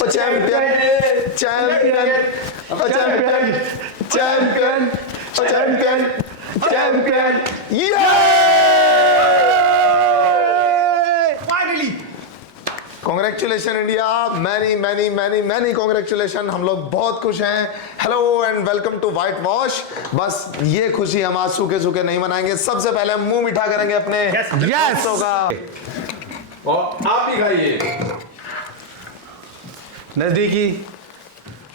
Champion champion champion champion champion champion finally congratulation India, many many many many congratulation. हम लोग बहुत खुश हैं। Hello and welcome to white wash. बस ये खुशी हम आज सूखे सूखे नहीं मनाएंगे, सबसे पहले मुंह मीठा करेंगे अपने यस होगा। और आप भी खाइए नजदीकी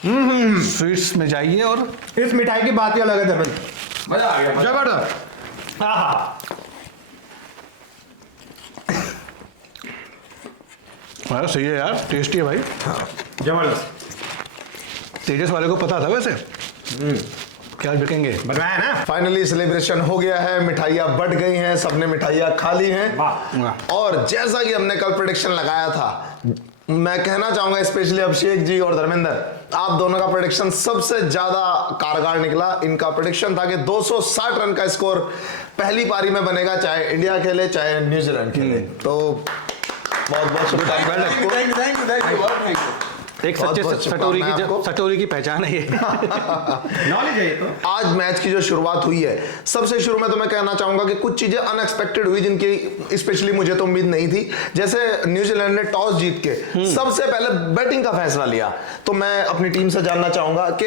स्वीट्स में जाइए और इस मिठाई की बात ही अलग है धर्मेंद्र, मजा आ गया। जबरदस्त। हाँ सही है यार, टेस्टी है भाई। जबरदस्त तेजस वाले को पता था वैसे क्या बिकेंगे। बताया ना। फाइनली सेलिब्रेशन हो गया है, मिठाइयाँ बट गई हैं, सबने मिठाइयाँ खा ली हैं। वाह। और जैसा कि हमने कल प्रेडिक्शन लगाया था, मैं कहना चाहूंगा स्पेशली अभिषेक जी और धर्मेंद्र, आप दोनों का प्रेडिक्शन सबसे ज्यादा कारगर निकला। इनका प्रेडिक्शन था कि 260 रन का स्कोर पहली पारी में बनेगा, चाहे इंडिया खेले चाहे न्यूजीलैंड खेले। तो बहुत बहुत शुभकामनाएं। एक बहुत सच्चे बहुत सटोरी शुभकामनाएं आपको। की सटोरी की पहचान है ये। नॉलेज है ये तो। आज मैच की जो शुरुआत हुई है, सबसे शुरू में तो मैं कहना चाहूंगा कि कुछ चीजें अनएक्सपेक्टेड हुई, जिनकी स्पेशली मुझे तो उम्मीद नहीं थी। जैसे न्यूजीलैंड ने टॉस जीत के सबसे पहले बैटिंग का फैसला लिया, तो मैं अपनी टीम से जानना चाहूंगा कि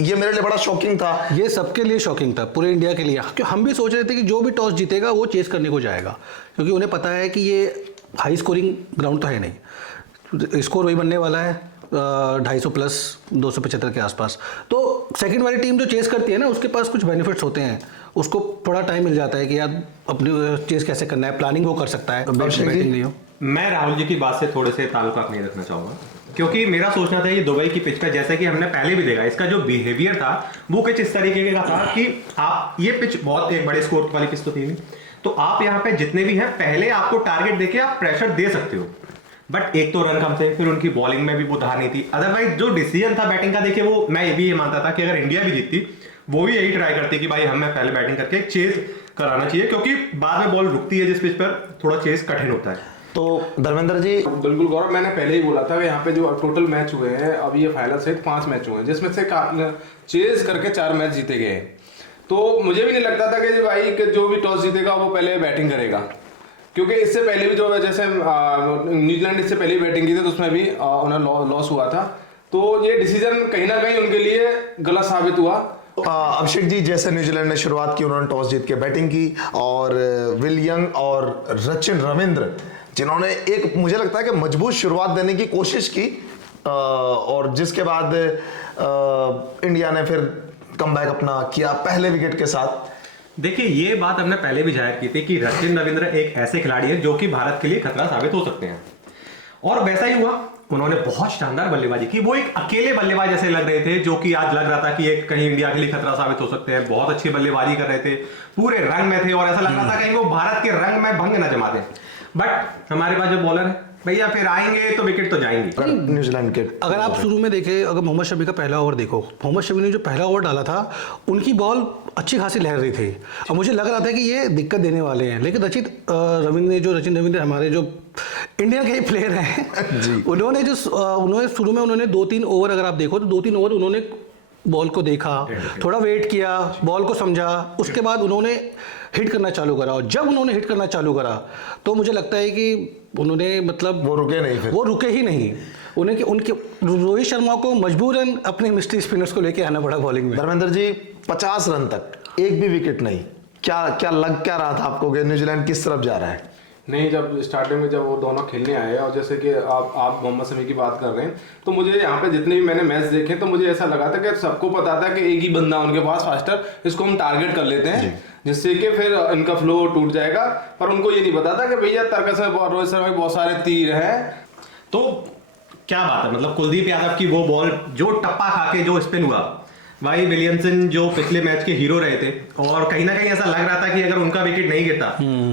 ये मेरे लिए बड़ा शॉकिंग था। ये सबके लिए शॉकिंग था, पूरे इंडिया के लिए। क्योंकि हम भी सोच रहे थे कि जो भी टॉस जीतेगा वो चेस करने को जाएगा, क्योंकि उन्हें पता है कि ये हाई स्कोरिंग ग्राउंड तो है नहीं, स्कोर वही बनने वाला है 250 प्लस 275 के आसपास। तो सेकंड वाली टीम जो चेस करती है ना, उसके पास कुछ बेनिफिट्स होते हैं, उसको थोड़ा टाइम मिल जाता है कि यार अपनी चेस कैसे करना है, प्लानिंग वो कर सकता है। बैटिंग नहीं हो। मैं राहुल जी की बात से थोड़े से ताल्लुकात नहीं रखना चाहूंगा, क्योंकि मेरा सोचना था ये दुबई की पिच का, जैसे कि हमने पहले भी देखा, इसका जो बिहेवियर था वो कुछ इस तरीके का था कि आप ये पिच बहुत एक बड़े स्कोर वाली पिच तो थी नहीं, तो आप यहाँ पे जितने भी हैं पहले आपको टारगेट देके आप प्रेशर दे सकते हो, बट एक तो रन कम थे, फिर उनकी बॉलिंग में भी वो धार नहीं थी। अदरवाइज जो डिसीजन था बैटिंग का, देखिए वो मैं ये मानता था कि अगर इंडिया भी जीतती वो भी यही ट्राई करती कि भाई हमें पहले बैटिंग करके चेस कराना चाहिए, क्योंकि बाद में बॉल रुकती है जिस पिच पर थोड़ा चेस कठिन होता है। तो धर्मेंद्र जी, बिल्कुल गौरव, मैंने पहले ही बोला था कि यहाँ पे जो टोटल मैच हुए हैं, अब ये फाइनल सहित 5 मैच हुए हैं, जिसमें से चेस करके 4 मैच जीते गए हैं। तो मुझे भी नहीं लगता था कि भाई कि जो भी टॉस जीतेगा वो पहले बैटिंग करेगा, क्योंकि इससे पहले भी जो जैसे न्यूजीलैंड इससे पहले बैटिंग की थी तो उसमें भी उन्हें लॉस हुआ था। तो ये डिसीजन कहीं ना कहीं उनके लिए गलत साबित हुआ। अभिषेक जी, जैसे न्यूजीलैंड ने शुरुआत की, उन्होंने टॉस जीत के बैटिंग की, और विल यंग और सचिन रविंद्र जिन्होंने एक मुझे लगता है कि मजबूत शुरुआत देने की कोशिश की, और जिसके बाद इंडिया ने फिर कमबैक अपना किया पहले विकेट के साथ। देखिए ये बात हमने पहले भी जाहिर की थी कि सचिन रविंद्र एक ऐसे खिलाड़ी है जो कि भारत के लिए खतरा साबित हो सकते हैं, और वैसा ही हुआ। उन्होंने बहुत शानदार बल्लेबाजी की, वो एक अकेले बल्लेबाज जैसे लग रहे थे, जो कि आज लग रहा था कि एक कहीं इंडिया के लिए खतरा साबित हो सकते हैं। बहुत अच्छी बल्लेबाजी कर रहे थे, पूरे रंग में थे, और ऐसा लग रहा था कहीं वो भारत के रंग में भंग न जमा दें। बट हमारे पास जो बॉलर है भैया, फिर आएंगे तो विकेट तो जाएंगे न्यूजीलैंड के अगर आप शुरू में देखें, अगर मोहम्मद शमी का पहला ओवर देखो, मोहम्मद शमी ने जो पहला ओवर डाला था, उनकी बॉल अच्छी खासी लहर रही थी, और मुझे लग रहा था कि ये दिक्कत देने वाले हैं। लेकिन रचिन रविंद्र हमारे जो इंडियन के ही प्लेयर हैं उन्होंने शुरू में उन्होंने 2-3 ओवर, अगर आप देखो तो 2-3 ओवर उन्होंने बॉल को देखा, थोड़ा वेट किया, बॉल को समझा, उसके बाद उन्होंने हिट करना चालू करा। और जब उन्होंने हिट करना चालू करा तो मुझे लगता है कि उन्होंने मतलब वो रुके नहीं, फिर वो रुके ही नहीं। उन्हें उनके रोहित शर्मा को मजबूरन अपने मिस्ट्री स्पिनर्स को लेके आना पड़ा बॉलिंग में। धर्मेंद्र जी, 50 रन तक एक भी विकेट नहीं, क्या लग क्या रहा था आपको कि न्यूजीलैंड किस तरफ जा रहा है? नहीं, जब स्टार्टिंग में जब वो दोनों खेलने आए, और जैसे कि आप मोहम्मद शमी की बात कर रहे हैं, तो मुझे यहाँ पे जितने भी मैंने मैच देखे तो मुझे ऐसा लगा था कि सबको पता था कि एक ही बंदा उनके पास फास्टर, इसको हम टारगेट कर लेते हैं, जिससे कि फिर इनका फ्लो टूट जाएगा। पर उनको ये नहीं पता था कि भैया तर्कस में रोहित शर्मा के बहुत सारे तीर हैं। तो क्या बात है, मतलब कुलदीप यादव की वो बॉल जो टप्पा खा के जो स्पिन हुआ, भाई विलियमसन जो पिछले मैच के हीरो रहे थे, और कहीं ना कहीं ऐसा लग रहा था कि अगर उनका विकेट नहीं गिरता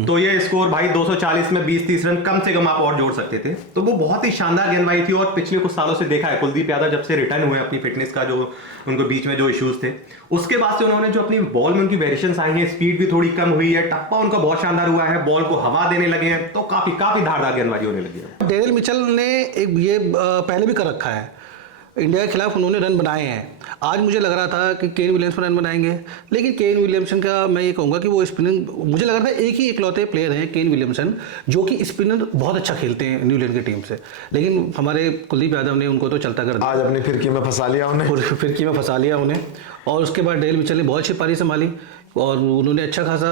तो ये स्कोर भाई 240 में 20-30 रन कम से कम आप और जोड़ सकते थे। तो वो बहुत ही शानदार गेंदबाजी थी, और पिछले कुछ सालों से देखा है कुलदीप यादव जब से रिटर्न हुए अपनी फिटनेस का जो उनको बीच में जो इश्यूज थे, उसके बाद से उन्होंने जो अपनी बॉल में उनकी वेरिएशंस आई हैं, स्पीड भी थोड़ी कम हुई है, टप्पा उनका बहुत शानदार हुआ है, बॉल को हवा देने लगे हैं, तो काफी धारदार गेंदबाजी होने लगी है। डेरिल मिचेल ने एक ये पहले भी कर रखा है, इंडिया के खिलाफ उन्होंने रन बनाए हैं। आज मुझे लग रहा था कि केन विलियमसन रन बनाएंगे, लेकिन केन विलियमसन का मैं ये कहूँगा कि वो स्पिनिंग, मुझे लग रहा था एक ही इकलौते प्लेयर हैं केन विलियमसन जो कि स्पिनर बहुत अच्छा खेलते हैं न्यूजीलैंड की टीम से, लेकिन हमारे कुलदीप यादव ने उनको तो चलता कर दिया, आज अपनी फिरकी में फंसा लिया उन्हें, फिरकी में फंसा लिया उन्हें। और उसके बाद डेरिल मिचेल ने बहुत अच्छी पारी संभाली और उन्होंने अच्छा खासा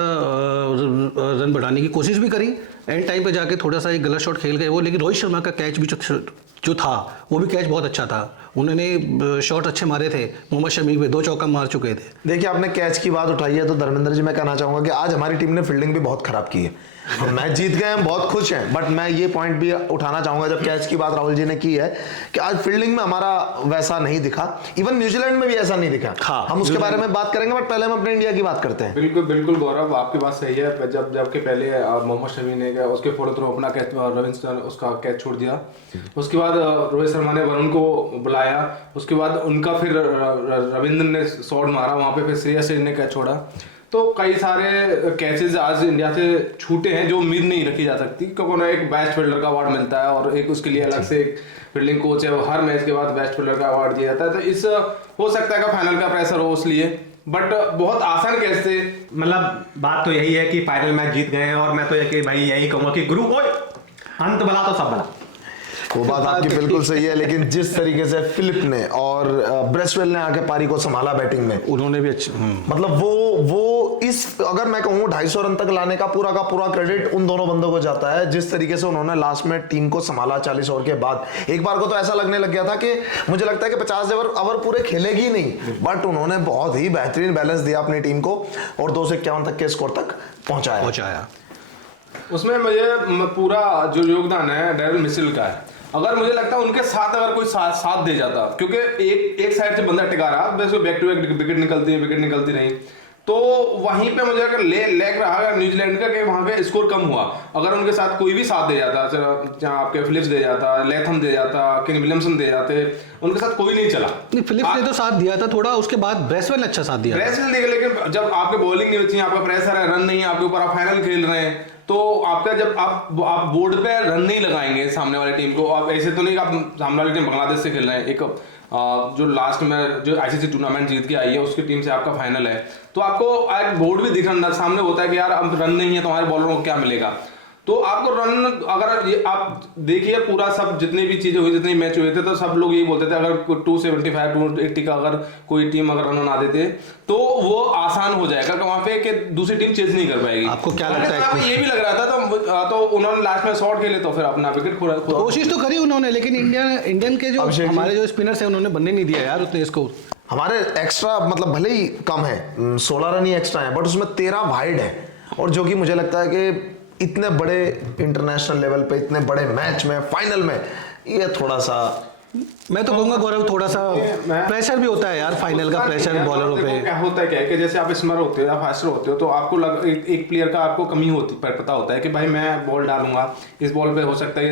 रन बढ़ाने की कोशिश भी करी। एंड टाइम पे जाके थोड़ा सा एक गलत शॉट खेल गए वो, लेकिन रोहित शर्मा का कैच भी जो था वो भी कैच बहुत अच्छा था, उन्होंने शॉट अच्छे मारे थे, मोहम्मद शमी पे 2 चौका मार चुके थे। देखिए आपने कैच की बात उठाई है तो धर्मेंद्र जी मैं कहना चाहूंगा कि आज हमारी टीम ने फील्डिंग भी बहुत खराब की है। हम मैच जीत गए, हम बहुत खुश हैं, बट मैं ये पॉइंट भी उठाना चाहूंगा जब कैच की बात राहुल जी ने की है कि आज फील्डिंग में हमारा वैसा नहीं दिखा, इवन न्यूजीलैंड में भी ऐसा नहीं दिखा। हाँ, हम उसके बारे में बात करेंगे, बट पहले हम अपने इंडिया की बात करते हैं। बिल्कुल बिल्कुल गौरव, आपकी बात सही है। जबकि पहले मोहम्मद शमी ने उसके फॉलो थ्रू अपना कैच, रविंद्र उसका कैच छोड़ दिया, उसके बाद रोहित शर्मा ने वरुण को बुलाया, उसके बाद उनका फिर रविंद्र ने शॉट मारा, वहां पे फिर श्रेयस अय्यर ने कैच छोड़ा। तो कई सारे कैचेस आज इंडिया से छूटे हैं जो उम्मीद नहीं रखी जा सकती, क्योंकि उन्हें एक बेस्ट फील्डर का अवार्ड मिलता है और एक उसके लिए अलग से एक फील्डिंग कोच है, हर मैच के बाद बेस्ट फील्डर का अवार्ड दिया जाता है। तो इस हो सकता है कि फाइनल का प्रेशर हो उसलिए, बट बहुत आसान कैच थे। मतलब बात तो यही है कि फाइनल मैच जीत गए हैं, और मैं तो ये भाई यही कहूंगा कि गुरु ओए अंत भला तो सब भला। वो बात आपकी बिल्कुल सही है, लेकिन जिस तरीके से फिलिप ने और ब्रेसवेल ने आके पारी को संभाला बैटिंग में, उन्होंने भी अच्छे मतलब वो इस अगर मैं कहूँ 250 रन तक लाने का पूरा क्रेडिट उन दोनों बंदों को जाता है, जिस तरीके से उन्होंने लास्ट में टीम को संभाला 40 ओवर के बाद। एक बार को तो ऐसा लगने लग गया था कि मुझे लगता है कि 50 ओवर पूरे खेलेगी नहीं, बट उन्होंने बहुत ही बेहतरीन बैलेंस दिया अपनी टीम को और 251 तक के स्कोर तक पहुंचाया। उसमें मुझे पूरा जो योगदान है डेरिल मिचेल का है। अगर मुझे लगता है उनके साथ अगर कोई साथ दे जाता, क्योंकि एक साइड से बंदा टिका रहा, वैसे बैक टू बैक विकेट निकलती नहीं, तो वहीं पे मुझे अगर लैग रहा अगर न्यूजीलैंड का कि वहां पे स्कोर कम हुआ, अगर उनके साथ कोई भी साथ दे जाता, जहाँ आपके फिलिप्स दे जाता, लेथम दे जाता, केन विलियमसन दे जाते, उनके साथ कोई नहीं चला। नहीं, फिलिप्स ने तो साथ दिया था थोड़ा, उसके बाद ब्रेसवेल ने अच्छा साथ दिया। ब्रेसवेल देगा, लेकिन जब आपके बॉलिंग नहीं बची, आपका प्रेशर है, रन नहीं है आपके ऊपर, आप फाइनल खेल रहे हैं, तो आपका जब आप बोर्ड पे रन नहीं लगाएंगे सामने वाली टीम को, आप ऐसे तो नहीं कि आप सामने वाली टीम बांग्लादेश से खेल रहे हैं, एक जो लास्ट में जो आईसीसी टूर्नामेंट जीत के आई है उसकी टीम से आपका फाइनल है, तो आपको एक बोर्ड भी दिखना सामने होता है कि यार अब रन नहीं है तो हमारे बॉलरों को क्या मिलेगा। तो आपको रन अगर ये आप देखिए पूरा सब जितनी भी चीजें हुई, जितने मैच हुए थे, तो सब लोग यही बोलते थे अगर 275 280 का अगर कोई टीम अगर रन बना देते तो वो आसान हो जाएगा कि वहां पे कि दूसरी टीम चेज नहीं कर पाएगी। आपको क्या लगता है? ये भी लग रहा था, तो उन्होंने लास्ट में शॉट खेले तो फिर अपना विकेट कोशिश तो करी उन्होंने, लेकिन इंडियन के जो हमारे जो स्पिनर्स हैं उन्होंने बनने नहीं दिया यार उतने स्कोर। हमारे एक्स्ट्रा मतलब भले ही कम है, 16 रन ही एक्स्ट्रा है, बट उसमें 13 वाइड है, और जो कि मुझे लगता है कि इतने बड़े इंटरनेशनल लेवल पे इतने बड़े मैच में फाइनल में ये थोड़ा सा, मैं तो कहूंगा गौरव थोड़ा सा प्रेशर भी होता है यार, फाइनल का प्रेशर बॉलरों पे। क्या होता है क्या है कि जैसे आप स्पिनर होते हो या फास्टर होते हो, तो आपको एक प्लेयर का आपको कमी होती पता होता है कि भाई मैं बॉल डालूंगा, इस बॉल पे हो सकता है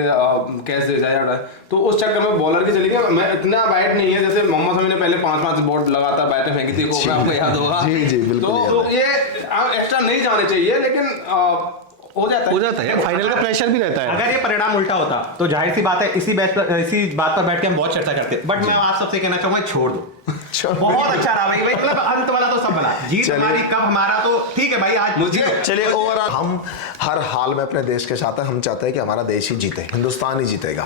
कैच दे जाए, तो उस चक्कर में बॉलर की चली गई। मैं इतना वाइड नहीं है, जैसे मोहम्मद शमी ने पहले 5-5 बॉल लगातार बैटे फेंकी थी, आपको याद होगा। जी बिल्कुल। तो ये एक्स्ट्रा नहीं जाने चाहिए, लेकिन हो जाता है फाइनल का प्रेशर भी रहता है। अगर ये परिणाम उल्टा होता तो जाहिर सी बात है इसी बात पर बैठ के हम बहुत चर्चा करते, बट मैं आप सबसे कहना चाहूंगा छोड़ दो। बहुत अच्छा रहा भाई, मतलब अंत वाला तो सब भला, जीत हमारी कब हमारा तो ठीक है भाई। आज मुझे चलिए ओवरऑल हम हर हाल में अपने देश के साथ हैं, हम चाहते हैं कि हमारा देश ही जीते, हिंदुस्तान ही जीतेगा।